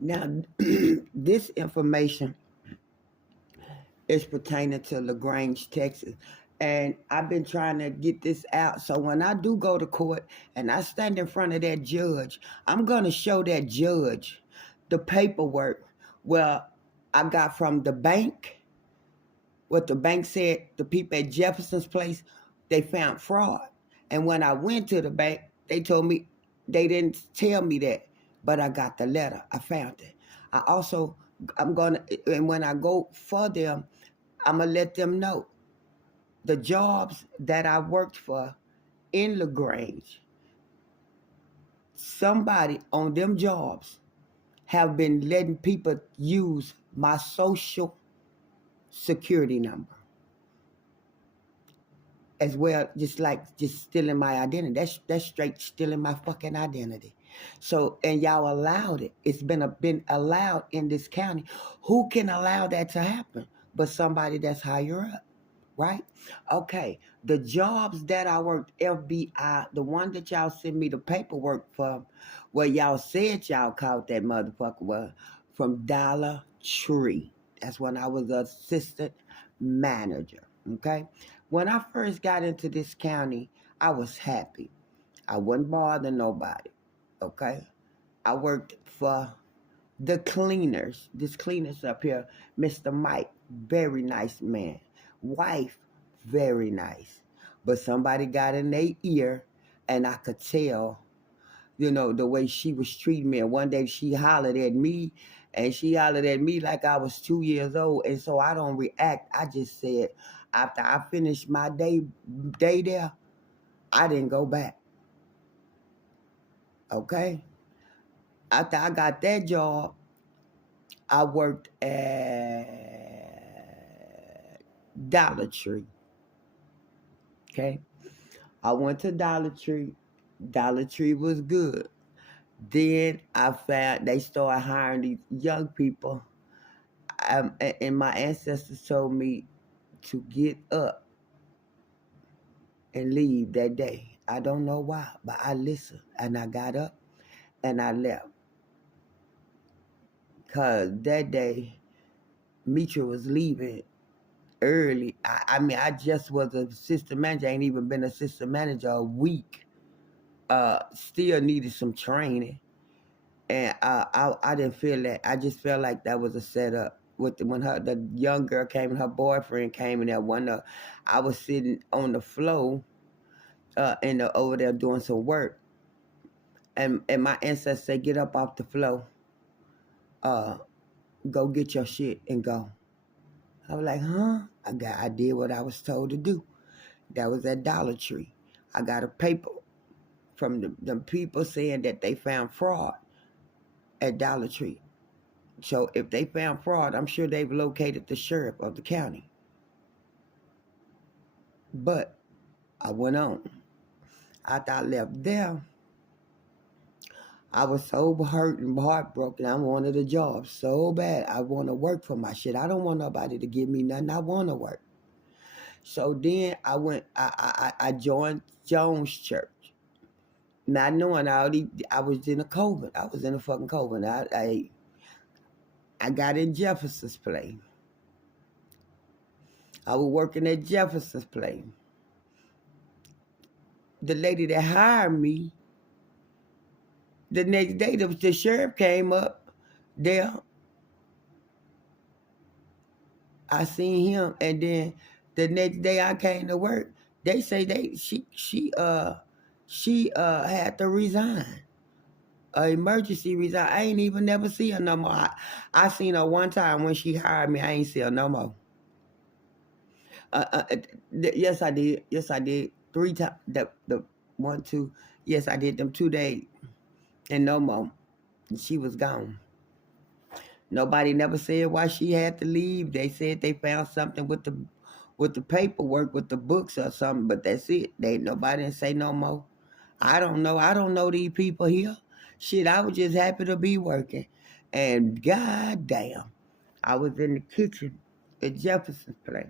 Now, this information is pertaining to LaGrange, Texas. And I've been trying to get this out. So when I do go to court and I stand in front of that judge, I'm going to show that judge the paperwork where I got from the bank, what the bank said the people at Jefferson's place, they found fraud. And when I went to the bank, they told me they didn't tell me that, but I got the letter. I found it. I also, I'm going to, and when I go for them, I'm going to let them know the jobs that I worked for in LaGrange, somebody on them jobs have been letting people use my social security number as well, just stealing my identity. That's straight stealing my fucking identity. So, and y'all allowed it. It's been allowed in this county. Who can allow that to happen? But somebody that's higher up, right? Okay. The jobs that I worked, FBI, the one that y'all sent me the paperwork for, where y'all said y'all called that motherfucker was from Dollar Tree. That's when I was assistant manager. Okay. When I first got into this county, I was happy. I wasn't bothering nobody. Okay. I worked for the cleaners. This cleaners up here, Mr. Mike, very nice man. Wife, very nice. But somebody got in their ear, and I could tell, the way she was treating me. And one day she hollered at me, and she hollered at me like I was 2 years old. And so I don't react. I just said, after I finished my day there, I didn't go back. Okay? After I got that job, I worked at Dollar Tree. Okay? I went to Dollar Tree. Dollar Tree was good. Then I found they started hiring these young people. And my ancestors told me to get up and leave that day. I don't know why, but I listened and I got up and I left. Because that day, Mitra was leaving early. I mean, I just was a assistant manager. I ain't even been assistant manager a week. Still needed some training. And I didn't feel that. I just felt like that was a setup. When the young girl came and her boyfriend came in there I was sitting on the floor over there doing some work. And my ancestors said, get up off the floor. Go get your shit and go. I was like, huh? I did what I was told to do. That was at Dollar Tree. I got a paper from the people saying that they found fraud at Dollar Tree. So if they found fraud, I'm sure they've located the sheriff of the county. But I went on. After I left there, I was so hurt and heartbroken. I wanted a job so bad. I want to work for my shit. I don't want nobody to give me nothing. I want to work. So then I joined Jones Church. Not knowing I was in a COVID. I was in a fucking COVID. I got in Jefferson's place. I was working at Jefferson's place. The lady that hired me, the next day the sheriff came up there. I seen him, and then the next day I came to work. They say she had to resign. Emergency resign. I ain't even never see her no more. I seen her one time when she hired me. I ain't see her no more. Yes, I did. Yes, I did. 3 times. The 1, 2. Yes, I did them 2 days, and no more. She was gone. Nobody never said why she had to leave. They said they found something with the paperwork, with the books or something, but that's it. Nobody didn't say no more. I don't know. I don't know these people here. Shit, I was just happy to be working. And goddamn, I was in the kitchen at Jefferson's place.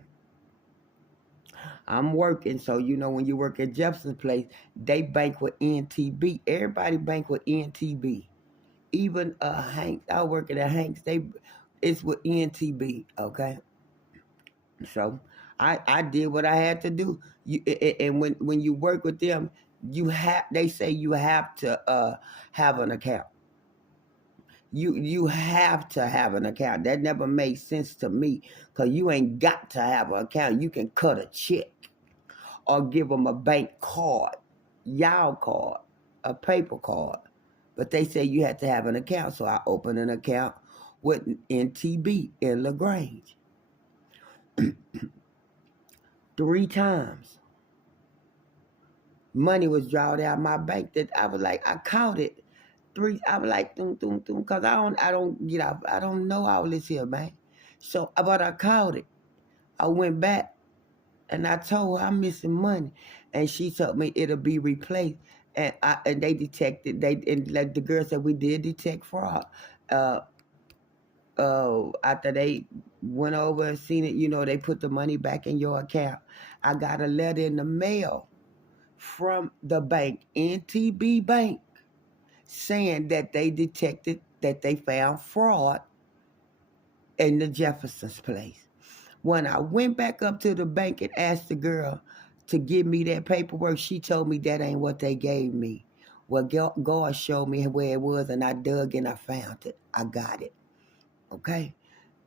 I'm working, so when you work at Jefferson's place, they bank with NTB. Everybody bank with NTB. even Hank, I working at Hanks, it's with NTB, okay? So I did what I had to do. And when you work with them, they say you have to have an account. You have to have an account. That never made sense to me because you ain't got to have an account. You can cut a check or give them a bank card, y'all card, a paper card. But they say you have to have an account. So I opened an account with NTB in LaGrange 3 times. Money was drawn out of my bank that I was like, I caught it. I was like, because I don't get out. I don't know all this here, man. So, but I caught it. I went back and I told her I'm missing money, and she told me it'll be replaced. And they detected and like the girl said we did detect fraud. Uh, After they went over and seen it, they put the money back in your account. I got a letter in the mail from the bank, NTB Bank, saying that they detected that they found fraud in the Jefferson's place. When I went back up to the bank and asked the girl to give me that paperwork, she told me that ain't what they gave me. Well, God showed me where it was, and I dug and I found it. I got it. Okay?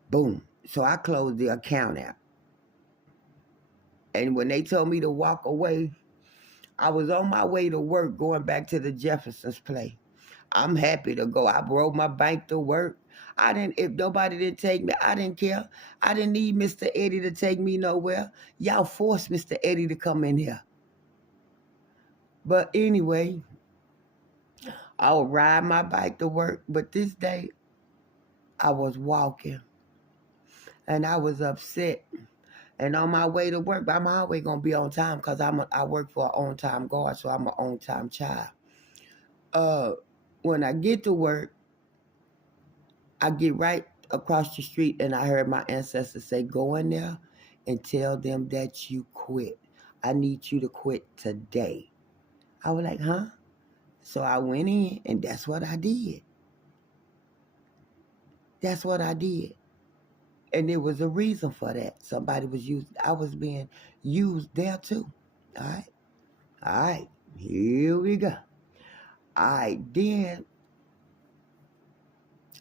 Boom. So I closed the account out. And when they told me to walk away, I was on my way to work going back to the Jefferson's place. I'm happy to go. I rode my bike to work. If nobody didn't take me, I didn't care. I didn't need Mr. Eddie to take me nowhere. Y'all forced Mr. Eddie to come in here. But anyway, I would ride my bike to work. But this day, I was walking and I was upset. And on my way to work, I'm always going to be on time because I work for an on-time guard, so I'm an on-time child. When I get to work, I get right across the street and I heard my ancestors say, go in there and tell them that you quit. I need you to quit today. I was like, huh? So I went in and that's what I did. That's what I did. And there was a reason for that. I was being used there too. All right. All right. Here we go. All right. Then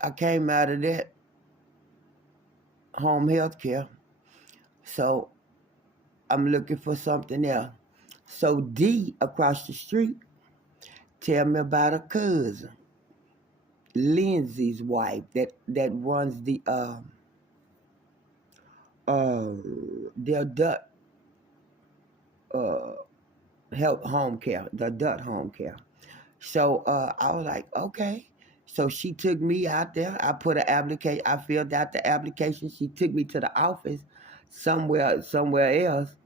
I came out of that home health care. So I'm looking for something else. So D across the street tell me about a cousin, Lindsay's wife, that runs the adult help home care, the adult home care. So I was like, okay. So she took me out there. I put an application. I filled out the application. She took me to the office somewhere else.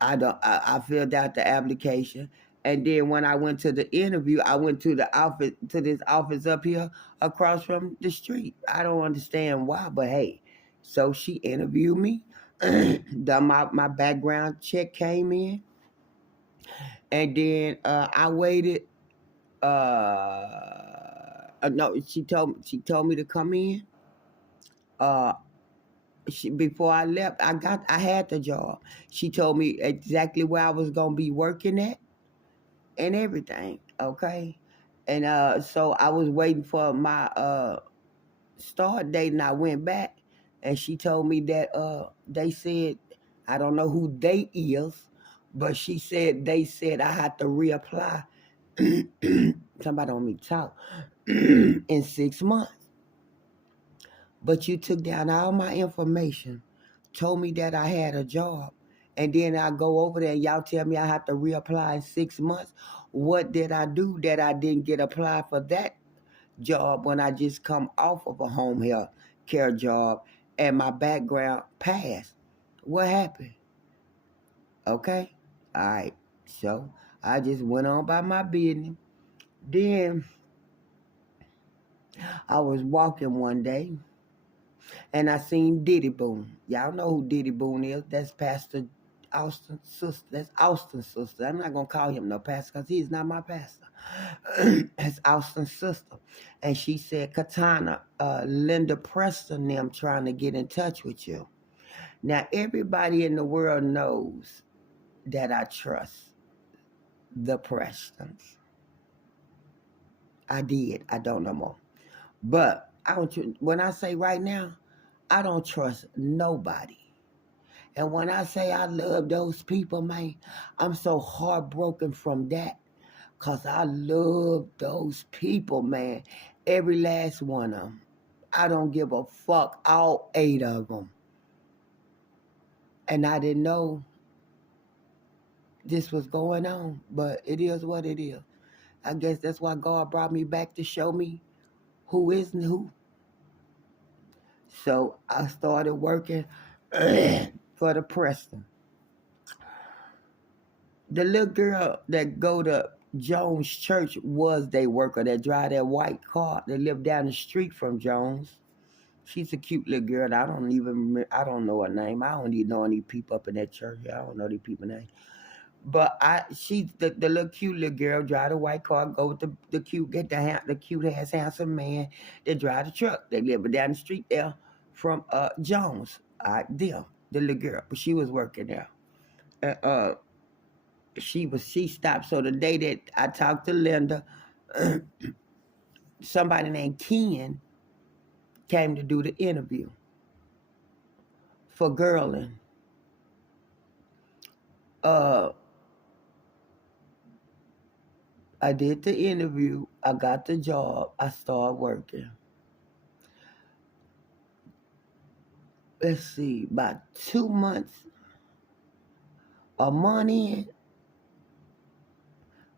I filled out the application. And then when I went to the interview, I went to this office up here across from the street. I don't understand why, but hey. So she interviewed me. My background check came in. And then I waited. No, she told me to come in. Uh, Before I left, I had the job. She told me exactly where I was gonna be working at and everything. Okay, and so I was waiting for my start date, and I went back, and she told me that they said I don't know who they is, but they said I had to reapply. Somebody on me talk in 6 months. But you took down all my information, told me that I had a job, and then I go over there and y'all tell me I have to reapply in 6 months. What did I do that I didn't get applied for that job when I just come off of a home health care job and my background passed? What happened? Okay? All right. So I just went on by my business. Then I was walking one day and I seen Diddy Boone. Y'all know who Diddy Boone is. That's Pastor Austin's sister. That's Austin's sister. I'm not gonna call him no pastor because he's not my pastor. That's Austin's sister. And she said, Katana, Linda Preston, them trying to get in touch with you. Now everybody in the world knows that I trust the Prestons. I did. I don't no more. But when I say right now, I don't trust nobody. And when I say I love those people, man, I'm so heartbroken from that. Because I love those people, man. Every last one of them. I don't give a fuck. All 8 of them. And I didn't know this was going on. But it is what it is. I guess that's why God brought me back to show me who isn't who. So I started working for the Preston. The little girl that go to Jones Church was their worker that drive that white car that lived down the street from Jones. She's a cute little girl. I don't know her name. I don't even know any people up in that church. I don't know these people's name. But she's the little cute little girl drive the white car, go with the cute, get the cute ass handsome man that drive the truck. They live down the street there from Jones. Them, the little girl, but she was working there. She stopped. So the day that I talked to Linda, somebody named Ken came to do the interview for Girling. I did the interview. I got the job. I started working. Let's see, about 2 months, a month in.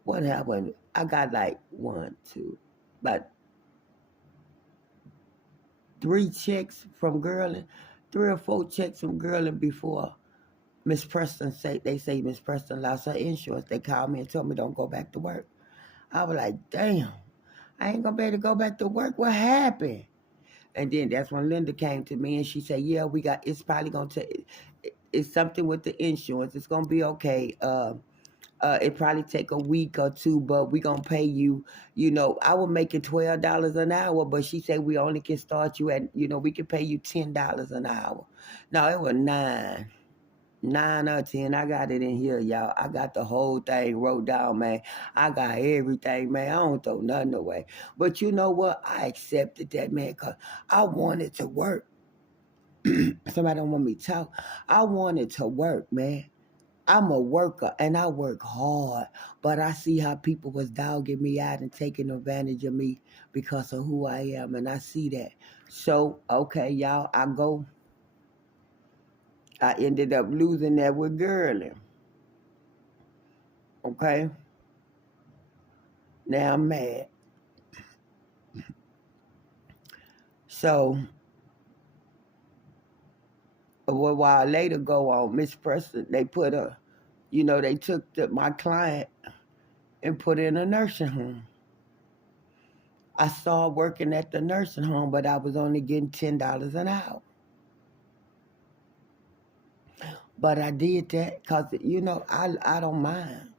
What happened? I got like about 3 checks from Girling, 3 or 4 checks from Girling before Miss Preston they say Miss Preston lost her insurance. They called me and told me don't go back to work. I was like, damn, I ain't gonna be able to go back to work. What happened? And then that's when Linda came to me and she said, yeah, it's probably gonna take, it's something with the insurance. It's gonna be okay. It probably take a week or 2, but we gonna pay you. I was making $12 an hour, but she said we only can start you at, we can pay you $10 an hour. No, it was 9 or 10. I got it in here, y'all. I got the whole thing wrote down, man. I got everything, man. I don't throw nothing away. But you know what? I accepted that, man, because I wanted to work. Somebody don't want me to talk. I wanted to work, man. I'm a worker and I work hard, but I see how people was dogging me out and taking advantage of me because of who I am, and I see that. So, okay, y'all, I ended up losing that with Girling. Okay? Now I'm mad. So, a while later go on, Miss Preston, they put they took my client and put in a nursing home. I started working at the nursing home, but I was only getting $10 an hour. But I did that because, I don't mind.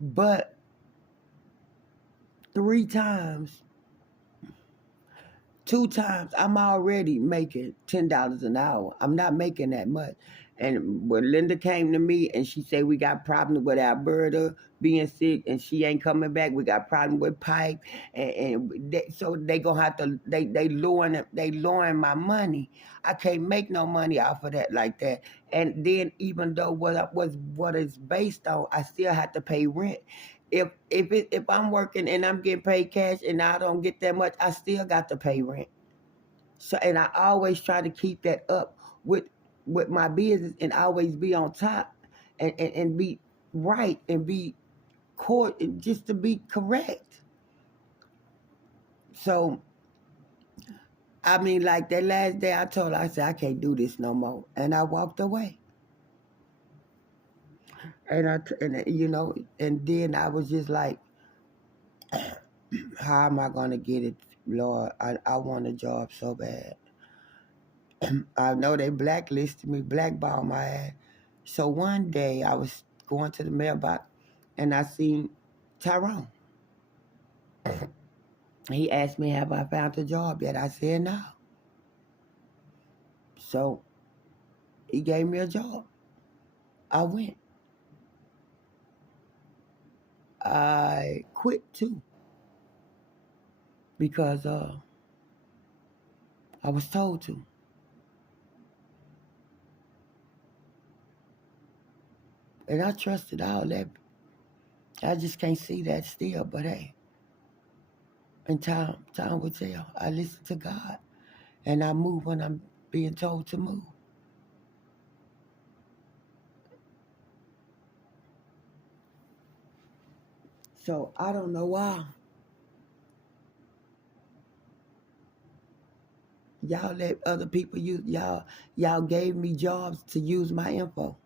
But 3 times, 2 times, I'm already making $10 an hour. I'm not making that much. And when Linda came to me and she said, we got problems with Alberta being sick and she ain't coming back. We got problems with Pipe. So they going to have to, they lowering my money. I can't make no money off of that like that. And then even though what it's based on, I still have to pay rent. If I'm working and I'm getting paid cash and I don't get that much, I still got to pay rent. So, and I always try to keep that up with my business and always be on top and be right and be court and just to be correct. So, I mean, like that last day I told her, I said, I can't do this no more. And I walked away. And then I was just like, how am I going to get it, Lord? I want a job so bad. I know they blacklisted me, blackballed my ass. So one day I was going to the mailbox and I seen Tyrone. He asked me, have I found a job yet? I said no. So he gave me a job. I went. I quit too because I was told to. And I trusted all that. I just can't see that still, but hey, and time will tell. I listen to God and I move when I'm being told to move. So I don't know why y'all let other people use y'all gave me jobs to use my info.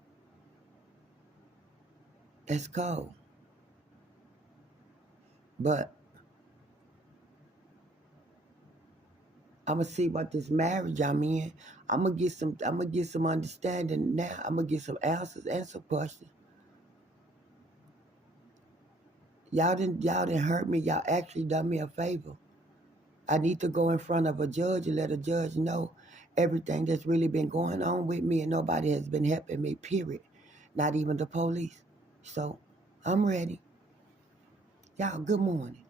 That's cold. But I'ma see about this marriage I'm in. I'm gonna get some understanding now. I'm gonna get some answers and some questions. Y'all didn't hurt me. Y'all actually done me a favor. I need to go in front of a judge and let a judge know everything that's really been going on with me, and nobody has been helping me, period. Not even the police. So I'm ready. Y'all, good morning.